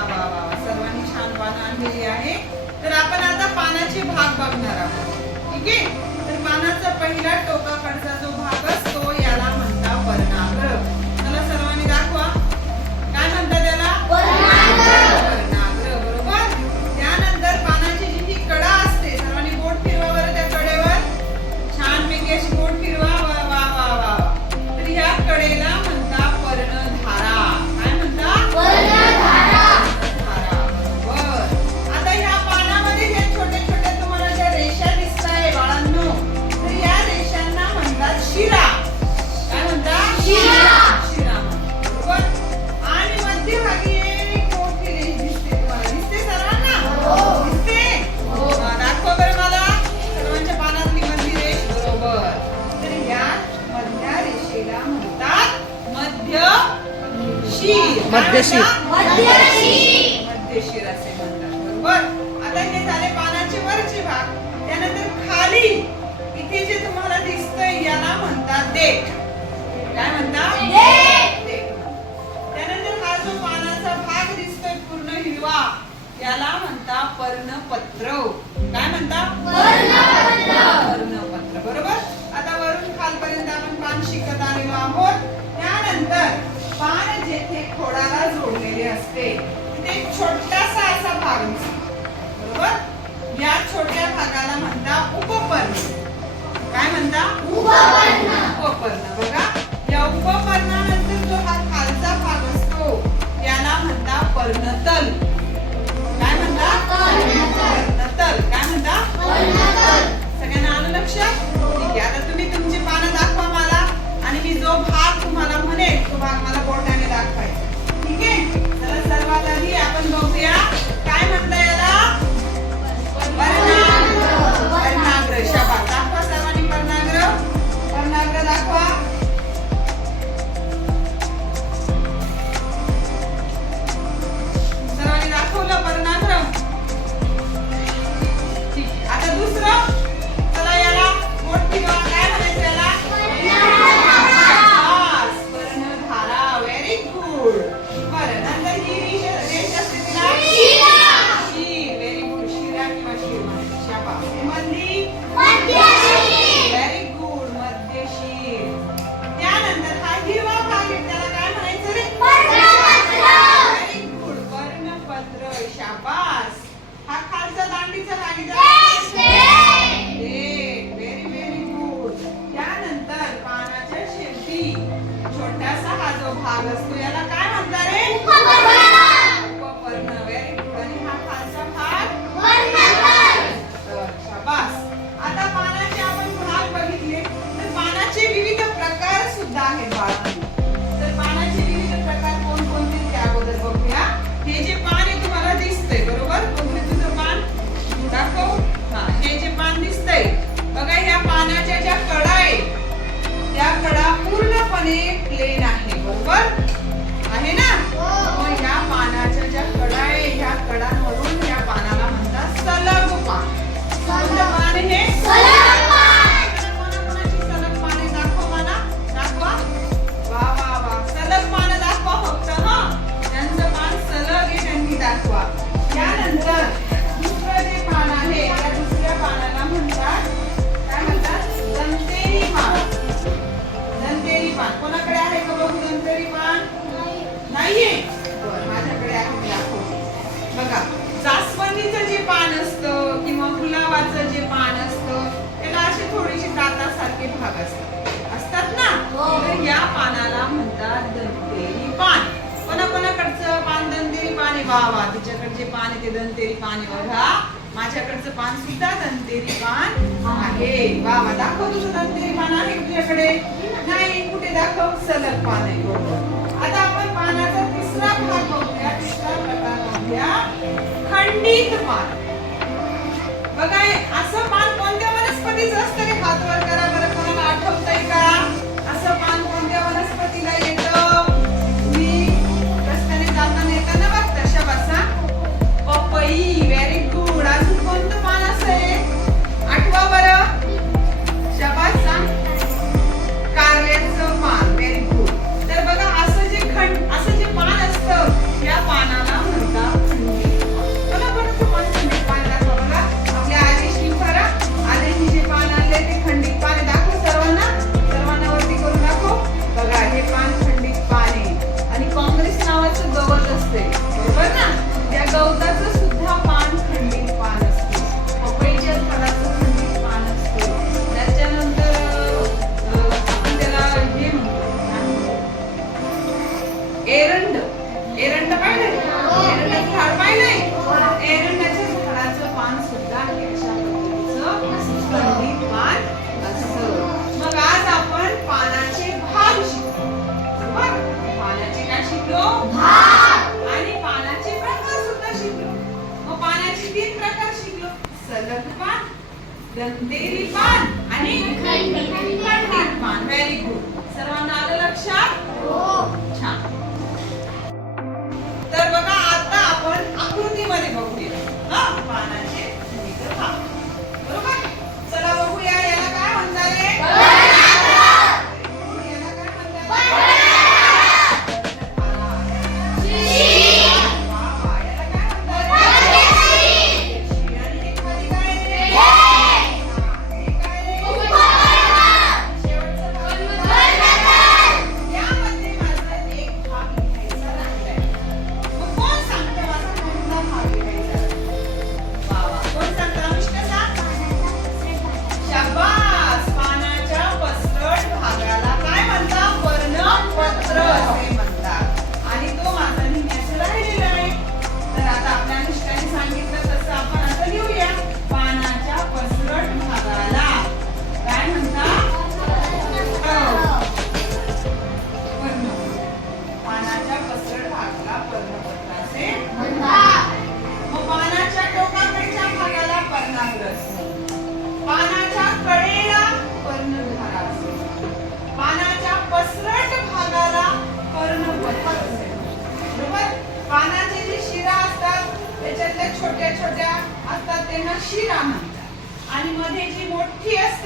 सर्वांनी छान पानं आणलेली आहे. तर आपण आता पानाचे भाग बघणार आहोत. ठीक आहे? तर पानाचा पहिला टोका मध्यशीर आता हे झाले वरचे भाग. त्यानंतर खाली इथे जे तुम्हाला याला म्हणतात देठ. काय म्हणतात त्यानंतर भाग दिसतोय पूर्ण हिरवा याला म्हणता पर्णपत्र. काय म्हणता? त्याला म्हणता उपपर्ण. काय म्हणता? उपपर्ण. बघा या उपपर्णानंतर जो हा खालचा भाग असतो त्याला म्हणता पर्णतल. काय म्हणतात पर्णतल. काय म्हणता? सगळ्यांना आलं लक्षात? टक्के भाग असतात. ना? हो. या पानाला म्हणतात दंतेरी पान. कोणाकोणाकडचं पान दंतेरी पान आहे? वा वा तिच्याकडचे पान आहे ते दंतेरी पान आहे बघा. माझ्याकडचं पान सुद्धा दंतेरी पान आहे. बाबा दाखव तुझं दंतेरी पान आहे तुझ्याकडे. नाही कुठे दाखव? सलग पान आहे. हो, हो. आता आपण पानाचा तिसरा भाग बघूया. तिसरा प्रकार बघूया. खंडित पान. बघा असं पान कोणत्या वनस्पतीच असतं रे? हातवर करावं 兄弟家。पान गंतेली पान आणि पान व्हेरी गुड सर्वांना श्रीराम म्हणतात. आणि मध्ये जी मोठी असते